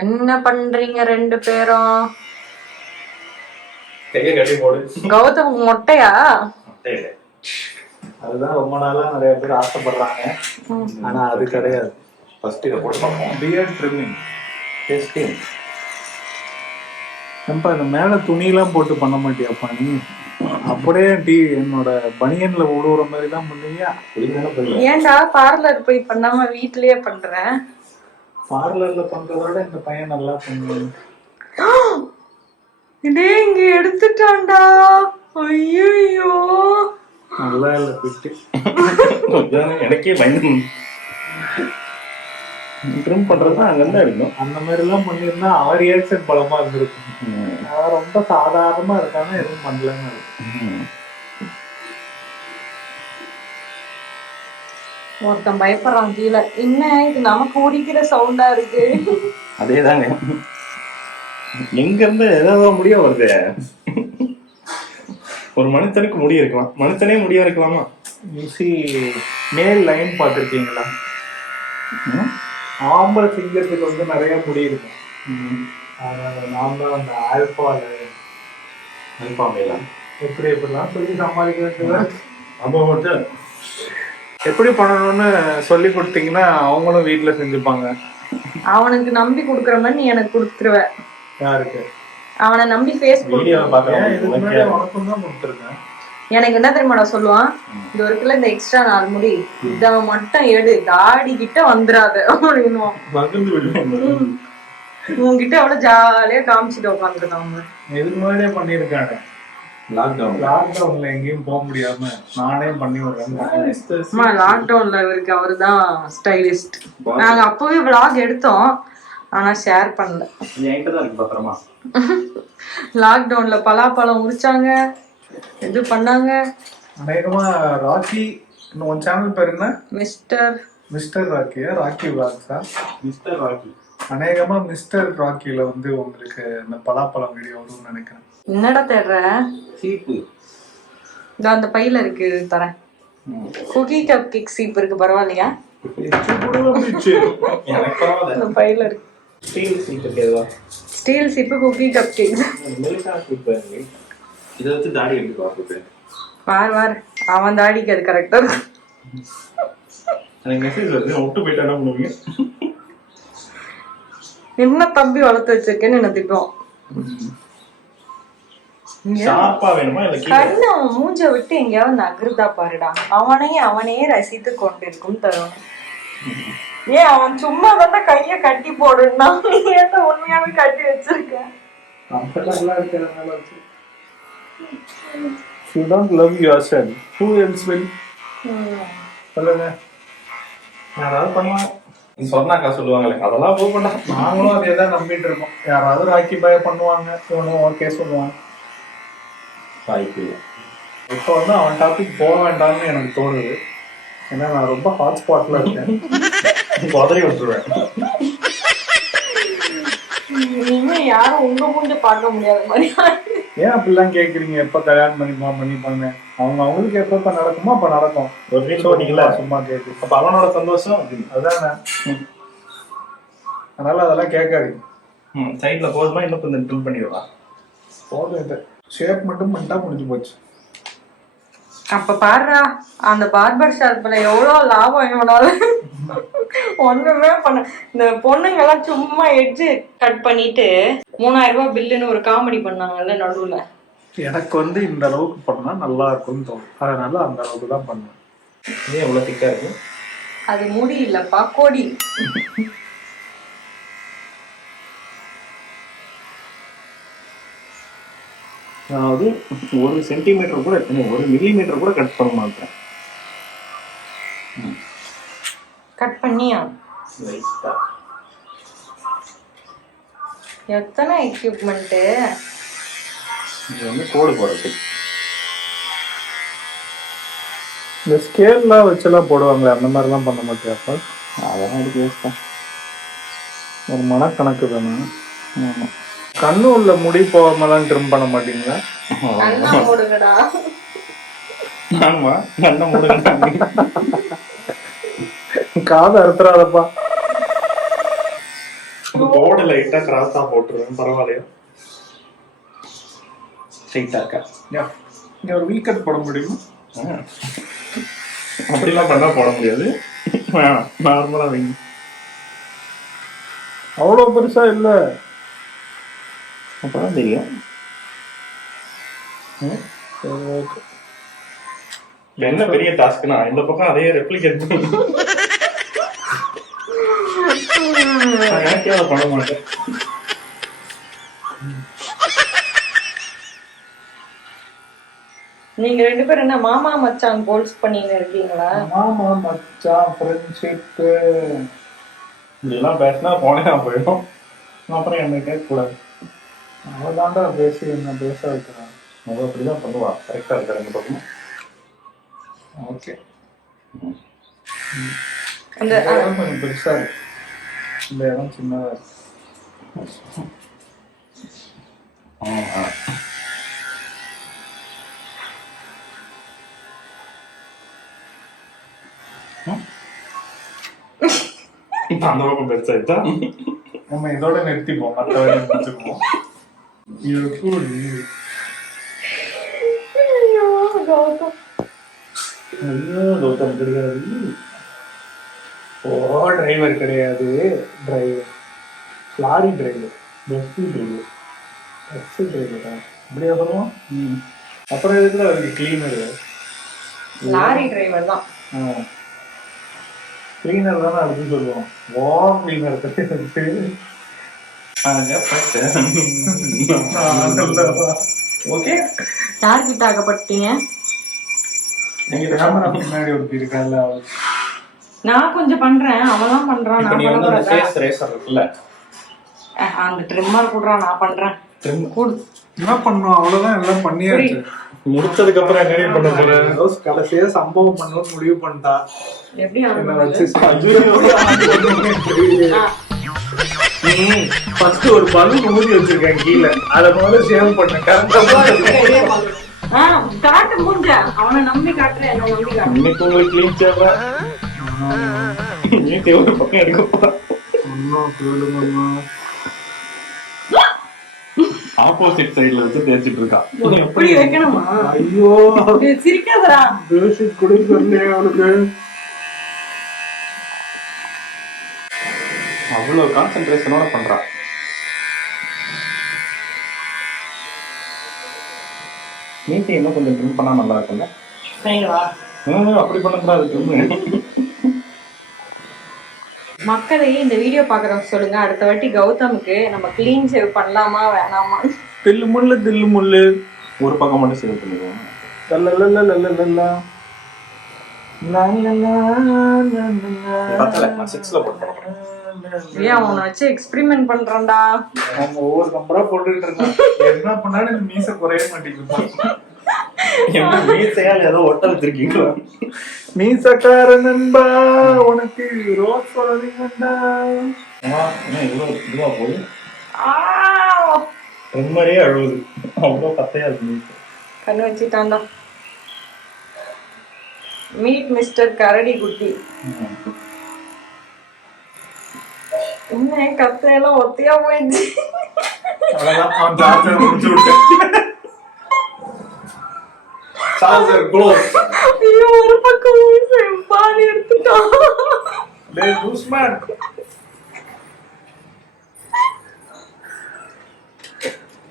என்ன பண்றீங்க ரெண்டு பேரும்? கையை கட்டி போடு. கௌதம் மொட்டையா? அதுதான் ரொம்ப நாளா நிறைய பேர் ஆசைப்படுறாங்க. ஆனா அது கிடையாது. ஃபர்ஸ்ட் இதை போட்டு பார்ப்போம். Beard trimming testing. நம்ம இந்த மேல துணியெல்லாம் போட்டு பண்ண மாட்டியாப்பா நீ? அப்படியே என்னோட பனியன்ல உழுவுற மாதிரி தான் பண்ணுவியா? ஏன்டா பார்லர் போய் பண்ணாம வீட்லயே பண்றேன்? பார்லர்ல பண்றதோட இந்த பையன் நல்லா பண்ணுவான். இதே இங்க எடுத்துட்டான்டா. ஐயோ நல்லா இல்ல பிட்டு. எனக்கே பயந்து ட்ரிம் பண்றது அங்கதான் இருக்கும். அந்த மாதிரி எல்லாம் பண்ணிருந்தா அவர் ரியாக்ஷன் பலமா இருந்திருக்கும். அவர் ரொம்ப சாதாரணமா இருக்கானா எதுவும் பண்ணலன்னு இருக்கும். ஒருத்தன் பயப்படுறான் கீழே. என்ன இது நமக்கு உரிக்கிற சவுண்டா இருக்கு? அதேதாங்க, எங்க இருந்து ஏதாவது முடிய வருது. ஒரு மனுஷனுக்கு முடிய இருக்கலாம், மனுஷனே முடிய இருக்கலாமா? மேல் லைன் பார்த்துருக்கீங்களா? ஆம்பளை சிங்கத்துக்கு வந்து நிறைய முடி இருக்கும். நாம் தான் அந்த ஆல்பா மேலாம் எப்படி எப்படிலாம் சொல்லி சமாளிக்கிறது. அப்போ வந்து எப்படி பண்ணணும்னு சொல்லி கொடுத்தீங்கன்னா அவங்களும் வீட்டுல செஞ்சுப்பாங்க. அவனுக்கு நம்பி குடுக்கற மாதிரி நீ எனக்கு கொடுத்துருவ. யாருக்கு? அவனை நம்பி ஃபேஸ் உனக்கும் தான் கொடுத்துருக்கேன். எனக்கு என்ன தெரியுமா சொல்லுவான், இது இருக்குல்ல இந்த எக்ஸ்ட்ரா 4 முடி இத மட்டும் எடு, தாடி கிட்ட வந்துடாத அப்படின்னுவான். உங்ககிட்ட அவ்வளவு ஜாலியா காமிச்சிட்டு உட்காந்துருக்காங்க. இதுக்கு முன்னாடியே பண்ணிருக்காங்க. லாக்டவுன்ல எங்கேயும் போக முடியாம நானே பண்ணி விடுறேன். லாக்டவுன்ல இருக்கு அவருதான் ஸ்டைலிஸ்ட். நாங்க அப்பவே விளாக் எடுத்தோம், ஆனா ஷேர் பண்ணல. பத்திரமா லாக்டவுன்ல பலாப்பழம் உரிச்சாங்க, இது பண்ணாங்க. அநேகமா ராக்கி உன் சேனல் பேர் என்ன? மிஸ்டர் ராக்கியா? ராக்கி விளாக்ஸா? Mister Rocky. அநேகமா மிஸ்டர் ராக்கில வந்து உங்களுக்கு இந்த பலாப்பழம் வீடியோ வரும்னு நினைக்கிறேன். என்னடா தேடுற? சீப்பு அந்த பையில இருக்கு, தரேன். குக்கி கப் கேக் சீப் இருக்கு, பரவாயில்லையா? எனக்கு பையில இருக்கு ஸ்டீல் சீப்பு. கேதுவா ஸ்டீல் சீப்பு, குக்கி கப் கேக். இதை வச்சு தாடி எடுத்து பார்த்துட்டு வார் அவன் தாடிக்கு அது கரெக்டா இருக்கு. எனக்கு மெசேஜ் வருது, விட்டு போயிட்டா என்ன பண்ணுவீங்க? என்ன தம்பி வளர்த்து வச்சிருக்கேன்னு என்ன திட்டுவோம். கண்ணு அவன் மூஞ்ச விட்டு எங்கேயாவது நகருதா பாருடா. அவனே ரசித்து கொண்டிருக்கும் தருவன். ஏன் அவன் சும்மா தானே கைய கட்டி போடுனா, நீ ஏன் உண்மையாவே கட்டி வச்சிருக்க? You don't love yourself. Who else will? சொல்லுங்க. யாராவது பண்ணுவாங்க. நீ சொன்னாக்கா சொல்லுவாங்களே, அதெல்லாம் போக மாட்டான். நாங்களும் அதே தான் நம்பிட்டு இருக்கோம். யாராவது ராக்கி பாய பண்ணுவாங்க, இவனும் ஓகே சொல்லுவாங்க. வாய்ப்பு இல்லை. இப்போ வந்து அவன் டாபிக் போக வேண்டாம்னு எனக்கு தோணுது. ஏன்னா நான் ரொம்ப ஹாட் ஸ்பாட்ல இருக்கேன். உதறி விட்டுருவேன். நீங்க யாரும் உங்க மூஞ்ச பார்க்க முடியாத மாதிரி. ஏன் அப்படிலாம் கேக்குறீங்க? எப்ப கல்யாணம் பண்ணிப்பாங்க அவங்களுக்கு எப்ப நடக்குமோ அப்ப நடக்கும். ஒரு நிமிஷம் சும்மா கேட்டு அப்ப அவனோட சந்தோஷம் அதானே. அதனால அதெல்லாம் கேட்காதீங்க. சைட்ல போதுமா இன்னும் கொஞ்சம் ட்ரில் பண்ணிடுவான். போதும், ஷேப் மட்டும் பண்ணிட்டா முடிஞ்சு போச்சு. அப்ப பாருடா, அந்த பார்பர் ஷாப்ல எவ்வளவு லாபம் இவனால. ஒண்ணுமே பண்ண. இந்த பொண்ணுங்க எல்லாம் சும்மா எட்ஜு கட் பண்ணிட்டு 3000 ரூபாய் பில்லுன்னு ஒரு காமெடி பண்ணாங்கல்ல நடுவுல. எனக்கு வந்து இந்த அளவுக்கு பண்ணா நல்லா இருக்கும்னு தோணும். அதனால அந்த அளவுக்கு தான் பண்ணுவேன். ஏன் இவ்வளவு திக்கா இருக்கு? அது முடி இல்லப்பா, கோடி. அதாவது 1 சென்டிமீட்டர் கூட 1 மில்லிமீட்டர் கூட கட் பண்ண மாட்டேன். கட் பண்ணியா? எத்தனை எக்யூப்மெண்ட். இது வந்து கோடு போடுறது. இந்த ஸ்கேல்லாம் வச்செல்லாம் போடுவாங்களே, அந்த மாதிரிலாம் பண்ண மாட்டியாப்பா? அதெல்லாம் எடுத்து வச்சுட்டேன். ஒரு மனக்கணக்கு தானே. கண்ணு உள்ள முடி போகாமலாம் ட்ரிம் பண்ண மாட்டீங்களா? நானுமா கண்ணை மூடுங்க. காது அறுத்துறாதப்பா. போர்டு லைட்டா கிராஸா போட்டுருவேன், பரவாயில்லையா? ஸ்ட்ரைட்டா இருக்கா? இங்க ஒரு வீக்கெட் போட முடியுமா? அப்படிலாம் பண்ணா போட முடியாது, நார்மலா வைங்க. அவ்வளோ பெருசா இல்ல, அப்பதான் தெரியும். என்ன பெரிய டாஸ்க்னா இந்த பக்கம் அதே ரெப்ளிகேட் பண்ணி எனக்கே அதை பண்ண மாட்டேன். நீங்க 2 பேரும் என்ன மாமா மச்சான் கோல்ஸ் பண்ணின்னு இருக்கீங்களா? மாமா மச்சான் ஃப்ரெண்ட்ஷிப் இதெல்லாம் பேசினா போனே போயிடும், அப்புறம் என்ன கேட்கக்கூடாது. அவதாண்டா பேசி என்ன பேச வைக்கிறான். அவள் அப்படிதான் பண்ணுவா, கரெக்டா இருக்கா ரெண்டு பக்கமும். ஓகே, அந்த இடம் கொஞ்சம் பெருசா இருக்கு, இந்த இடம் சின்னதா இருக்கு. அந்த பக்கம் பெருசாயிட்டா நம்ம இதோட நிறுத்திப்போம், மற்ற வேலையை முடிச்சுக்குவோம். ஐயோ, கௌதம். ஐயோ கௌதம் கிடையாது. ஓ, டிரைவர் கிடையாது, driver lorry driver, bus driver, bus டிரைவரா இப்படியா சொல்லுவோம். அப்புறம் எதுக்குல அவருக்கு கிளீனர்? லாரி டிரைவர் தான். கிளீனர் தானே அப்படின்னு சொல்லுவோம். ஓ, கிளீனர் ஓகே. யார்கிட்ட ஆகப்பட்டீங்க? நீங்க கேமரா முன்னாடி ஒருத்தி இருக்கால, நான் கொஞ்சம் பண்றேன், அவதான் பண்றான். இப்ப நான் நீ வந்து அந்த பண்ண ஃபேஸ் ரேசர் இருக்குல்ல, அந்த ட்ரிம்மர் கூடுறான், நான் பண்றேன். கூடு என்ன பண்ணோம், அவ்வளவுதான், எல்லாம் பண்ணியாச்சு. முடிச்சதுக்கு அப்புறம் என்ன பண்ண போற? கடைசியா சம்பவம் பண்ணணும்னு முடிவு பண்ணிட்டா. எப்படி என்ன வச்சு ஃபர்ஸ்ட் ஒரு பலூன் ஊதி வச்சிருக்கேன் கீழே, அத முதல்ல சேவ் பண்ண காட்டு மூஞ்ச அவனை நம்பி காட்டுறேன், என்ன நம்பி காட்டுறேன். இன்னைக்கு உங்களுக்கு கிளீன் சேவா நீ தேவை பக்கம் எடுக்க போறா. ஆப்போசிட் சைடுல வச்சு தேய்ச்சிட்டு இருக்கா. எப்படி வைக்கணுமா? ஐயோ, சிரிக்காதடா. பேசிக் குடிக்கல அவளுக்கு. அவ்வளவு கான்சென்ட்ரேஷனோட பண்றா. மீட்டி இன்னும் கொஞ்சம் ட்ரிம் பண்ணா நல்லா இருக்கும்ல. அப்படி பண்ணக்கூடாது. மக்களே, இந்த வீடியோ பாக்குறவங்க சொல்லுங்க, அடுத்த வாட்டி கௌதமுக்கு நம்ம கிளீன் சேவ் பண்ணலாமா வேணாமா? தில்லு முள்ளு ஒரு பக்கம் மட்டும் சேவ் பண்ணிடுவோம். ஏன் அவனை வச்சு எக்ஸ்பெரிமெண்ட் பண்றான்டா. அவங்க ஒவ்வொரு நம்பரா போட்டுட்டு இருக்கான். என்ன பண்ணாலும் இந்த மீசை குறைய மாட்டேங்குது. மீசையால் ஏதோ ஒட்ட வச்சிருக்கீங்களா? மீசக்கார நண்பா, உனக்கு ரோஸ் போடுறீங்கடா. என்ன இவ்வளவு இதுவா போகுது? ரொம்பவே அழுவுது, அவ்வளோ பத்தையா இருக்கு. கண்ணு வச்சுட்டான்டா. மீட் மிஸ்டர் கரடி குட்டி. என்ன கத்தையெல்லாம் ஒத்தையா போயிடுச்சு. அவன் சார்ஜர் முடிச்சு விட்டேன். Charger close. ஐயோ, ஒரு பக்கம் பாதி எடுத்துட்டான். டேய் ஜூஸ்மேன்,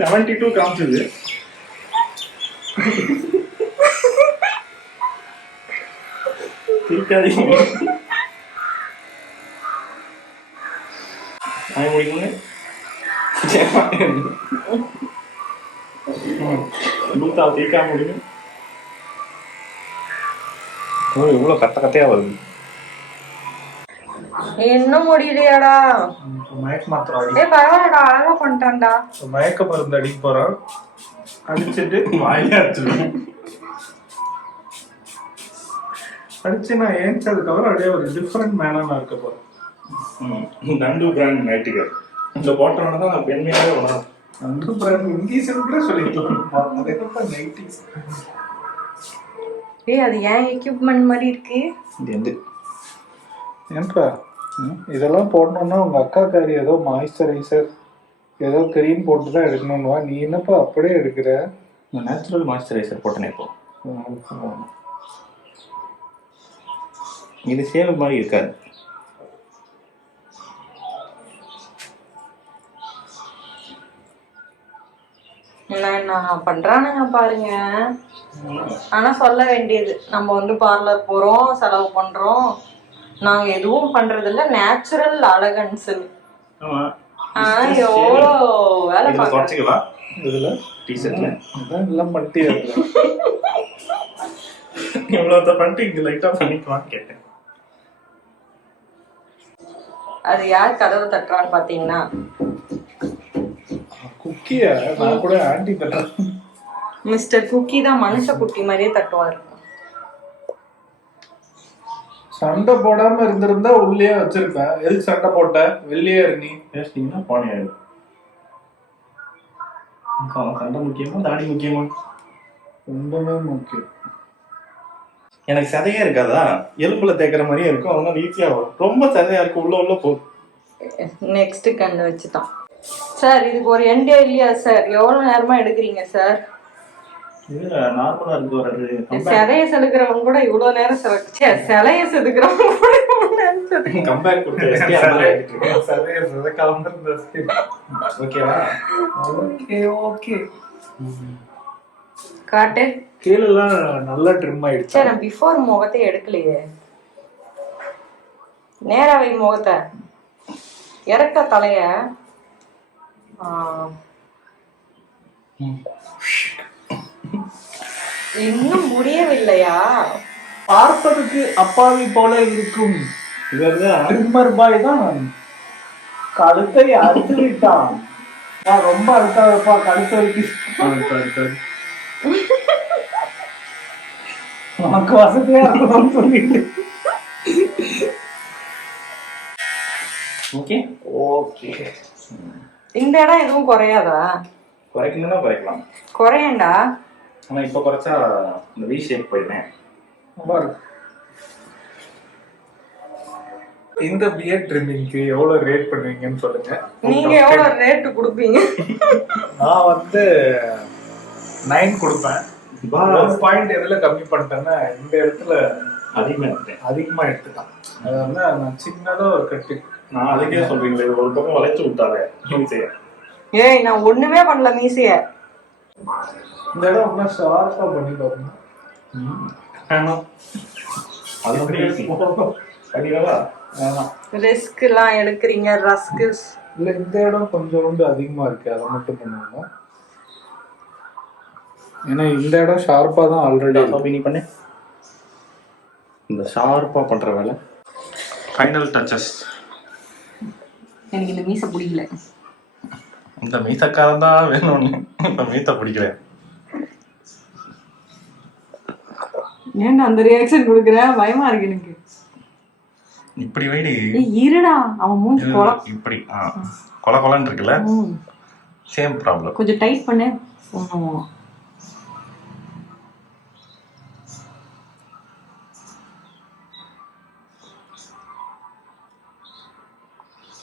72 காமிச்சது. சிரிக்காதீங்க. முடிக்கணும் தீக்கா முடியும். இவ்வளவு கத்த கத்தையா வருது. என்ன முடியலையாடா? மயக்க மாத்திரம் பரவாயில்லடா, அழகா பண்ணிட்டான்டா. மயக்க மருந்து அடிக்க போறான். அடிச்சுட்டு வாயில அடிச்சிருவேன். அடிச்சு நான் ஏஞ்சதுக்கு அப்புறம் அப்படியே ஒரு டிஃப்ரெண்ட் மேனா நான் இருக்க போறேன். நண்டு பிராண்ட் நைட்டிகள் இந்த போட்டோட தான் நான் பெண்மையாவே வளரும். நண்டு பிராண்ட் இங்கிலீஷ் கூட சொல்லிக்கலாம். நைட்டிஸ். அது ஏன் எக்யூப்மெண்ட் மாதிரி இருக்கு. இது எந்த ஏன்பா இதெல்லாம் போடணும்னா உங்க அக்காக்காரி ஏதோ மாய்ஸ்சரைசர் ஏதோ கிரீம் போட்டு தான் எடுக்கணும்வா. நீ என்னப்பா அப்படியே எடுக்கிற? நேச்சுரல் மாய்ஸ்சரைசர் போட்டேனே இப்போ. இது சேவ் மாதிரி இருக்காது. என்ன பண்றானுங்க பாருங்க. ஆனா சொல்ல வேண்டியது, நம்ம வந்து பார்லர் போறோம், செலவு பண்றோம், நாங்க எதுவும் பண்றது இல்ல, நேச்சுரல் அழகன்ஸ். ஆனா எவ்வளோ வேலை பார்க்கலாம் இதுல டீஷர்ட்ல எல்லாம் பண்ணிட்டே இருக்கலாம். இவ்வளவு பண்ணிட்டு இங்க லைட்டா பண்ணிக்கலாம்னு கேட்டேன். அது யார் கதவு தட்டுறான்னு பாத்தீங்கன்னா குக்கிய நான் கூட ஆன்டி தட்டுறேன். மிஸ்டர் குக்கி தான் மனுஷ குட்டி மாதிரியே தட்டுவாரு. சண்டை போடாம இருந்திருந்தா உள்ளே வச்சிருப்பேன். எதுக்கு சண்டை போட்ட? வெளியே நீ பேசிட்டீங்கன்னா பானை ஆயிடும். சண்டை முக்கியமா தாடி முக்கியமா? ரொம்பவே முக்கியம். எனக்கு சதையா இருக்காதா, எலும்புல தேய்க்கிற மாதிரியே இருக்கும், அதனால ஈஸியா வரும். ரொம்ப சதையா இருக்கு, உள்ள போகுது. நெக்ஸ்ட் கண்ணு வச்சுட்டான். சார் இதுக்கு ஒரு எண்டே இல்லையா சார்? எவ்வளவு நேரமா எடுக்கிறீங்க சார்? நார்மலா இருக்கு வர்றது. சிலைய செதுக்கிறவங்க கூட இவ்வளவு நேரம் சிலைய செதுக்கிறவங்க கூட இவ்வளவு நேரம் கம்பேக் ஓகேவா? ஓகே ஓகே காட்டு. கீழெல்லாம் நல்லா ட்ரிம் ஆயிடுச்சு. சரி, நான் பிஃபோர் முகத்தை எடுக்கலையே. நேராவை முகத்தை இறக்க தலைய இன்னும் முடியவில்லையா? பார்ப்பதற்கு அப்பாவி போல இருக்கும். ட்ரிம்மர் பாய் தான் கழுத்தை அறுத்து விட்டான். ரொம்ப அழுத்தாதப்பா, கழுத்து வரைக்கும் உனக்கு வசதியா இருக்கணும்னு சொல்லிட்டு. Okay okay. இந்த இடம் எதுவும் குறையாதா? குறைக்கணும்னா குறைக்கலாம். குறையண்டா. ஆனா இப்ப குறைச்சா இந்த வி ஷேப் போயிடுறேன். இந்த பியர்ட் ட்ரிம்மிங்க்கு எவ்வளவு ரேட் பண்ணுவீங்கன்னு சொல்லுங்க. நீங்க எவ்வளவு ரேட் கொடுப்பீங்க? நான் வந்து 9 கொடுப்பேன். பாயிண்ட் எதுல கம்மி பண்ணிட்டேன்னா இந்த இடத்துல அதிகமா எடுத்துட்டான். அது வந்து நான் சின்னதா ஒரு கட்டு. நான் அதுக்கே சொல்றீங்களே, ஒரு பக்கம் வளைச்சு விட்டாங்க மீசைய. ஏய், நான் ஒண்ணுமே பண்ணல மீசைய. இந்த இடம் இன்னும் ஷார்ப்பா பண்ணி பாருங்க. ரிஸ்க் எல்லாம் எடுக்கிறீங்க. ரஸ்கிஸ் இல்ல, இந்த இடம் கொஞ்சம் அதிகமா இருக்கு, அதை மட்டும் பண்ணுவாங்க. ஏன்னா இந்த இடம் ஷார்ப்பா தான் ஆல்ரெடி நீ பண்ணு. இந்த ஷார்ப்பா பண்ற வேலை ஃபைனல் டச்சஸ். எனக்கு இந்த மீசை பிடிக்கல. இந்த மீசக்காரன் தான் வேணும்னு இந்த மீசை பிடிக்கல. ஏன்டா அந்த ரியாக்ஷன் கொடுக்குற? பயமா இருக்கு எனக்கு. இப்படி வைடி. இருடா, அவன் மூஞ்சி கொலை. இப்படி கொலை கொலைன்னு இருக்குல்ல, சேம் ப்ராப்ளம். கொஞ்சம் டைட் பண்ணு.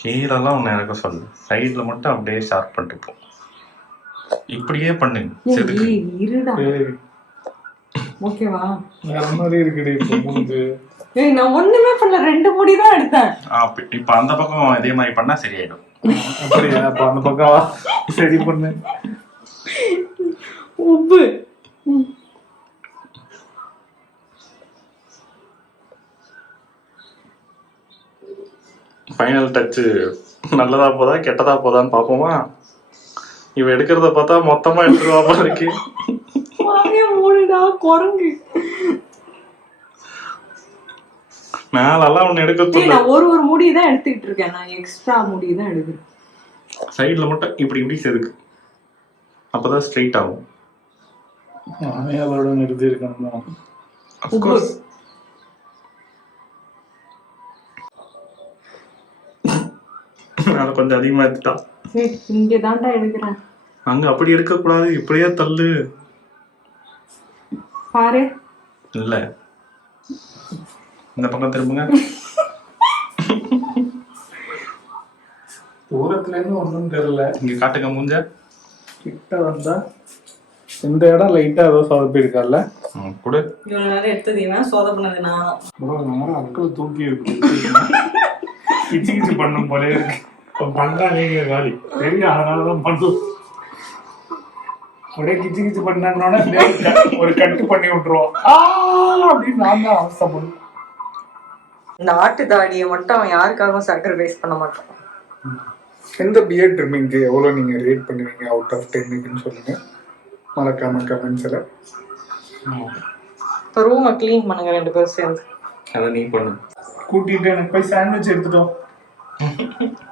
கீழெல்லாம் ஒன்று எனக்கு சொல்லு, சைட்ல மட்டும் அப்படியே ஷார்ப் பண்ணிட்டு போ. இப்படியே பண்ணு. இருடா, ஓகேவா? மாதிரி இருக்குடி மூஞ்சி. ஏய், நான் ஒண்ணுமே பண்ணல, 2 முடி தான் எடுத்தேன். இப்ப அந்த பக்கம் இதே மாதிரி பண்ணா சரியாயிடும். அப்படியா? அப்ப அந்த பக்கம் சரி பண்ணு. உப்பு ஃபைனல் டச் நல்லதா போதா கெட்டதா போதான்னு பாப்போமா? இவ எடுக்கிறத பார்த்தா மொத்தமா எடுத்துருவா போல இருக்கு. மூடுடா குரங்கு. மேலெல்லாம் ஒண்ணு எடுக்க நான் ஒரு முடி தான் எடுத்துக்கிட்டு இருக்கேன். நான் எக்ஸ்ட்ரா முடி தான் எடுக்கிறேன். சைடுல மட்டும் இப்படி இப்படி செதுக்கு, அப்பதான் ஸ்ட்ரைட் ஆகும். அதோட நிறுத்தி இருக்கணும். அஃப்கோர்ஸ். நான் கொஞ்சம் அதிகமா எடுத்துட்டான். இங்க தான்டா எடுக்கிறேன். அங்க அப்படி எடுக்க கூடாது, இப்படியே தள்ளு. பாரு. இல்ல, இந்த பக்கம் திரும்புங்க. தூரத்துல இருந்து ஒண்ணும் தெரியல. இங்க காட்டுங்க மூஞ்ச. கிட்ட வந்தா இந்த இடம் லைட்டா ஏதோ சொதப்பி இருக்கால. கூட இவ்வளவு நேரம் எடுத்தது சோத பண்ணது நான். அக்கள் தூக்கி இருக்கு. கிச்சு கிச்சு பண்ணும் போலே இருக்கு. பண்ணா நீங்க காலி தெரியும், அதனாலதான் பண்ணும். அப்படியே கிச்சு கிச்சு பண்ணோட ஒரு கட்டு பண்ணி விட்டுருவோம் அப்படின்னு நான் தான் அவசரப்படும். இந்த ஆட்டு தாடியை மட்டும் அவன் யாருக்காகவும் சாக்ரிஃபைஸ் பண்ண மாட்டான். எந்த பியர்ட் ட்ரிம்மிங்க்கு எவ்வளோ நீங்கள் ரேட் பண்ணுவீங்க அவுட் ஆஃப் 10ன்னு சொல்லுங்க, மறக்காம கமெண்ட்ஸில். இப்போ ரூமை க்ளீன் பண்ணுங்க 2 பேரும் சேர்ந்து. அதை நீ பண்ணு. கூட்டிட்டு எனக்கு போய் சாண்ட்விச் எடுத்துட்டோம்.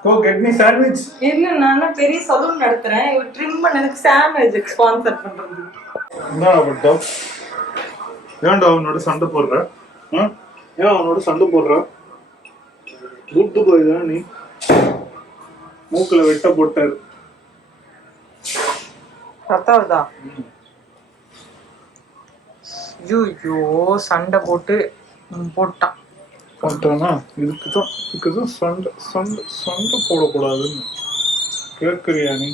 Go get me sandwich. இல்ல நான் பெரிய சலூன் நடத்துறேன், இவர் ட்ரிம் பண்ணதுக்கு சாண்ட்விச் ஸ்பான்சர் பண்றது. என்ன பட்டோம்? ஏன்டா அவனோட சண்டை போடுற? ஏன் அவனோட சண்டை போடுற? கூட்டு போய்தான் நீ மூக்குல வெட்ட போட்டாரு. ரத்தாவதா ஐயோ சண்டை போட்டான். போட்டானா? இதுக்குதான் சண்டை போடக்கூடாதுன்னு கேட்குறியா நீ?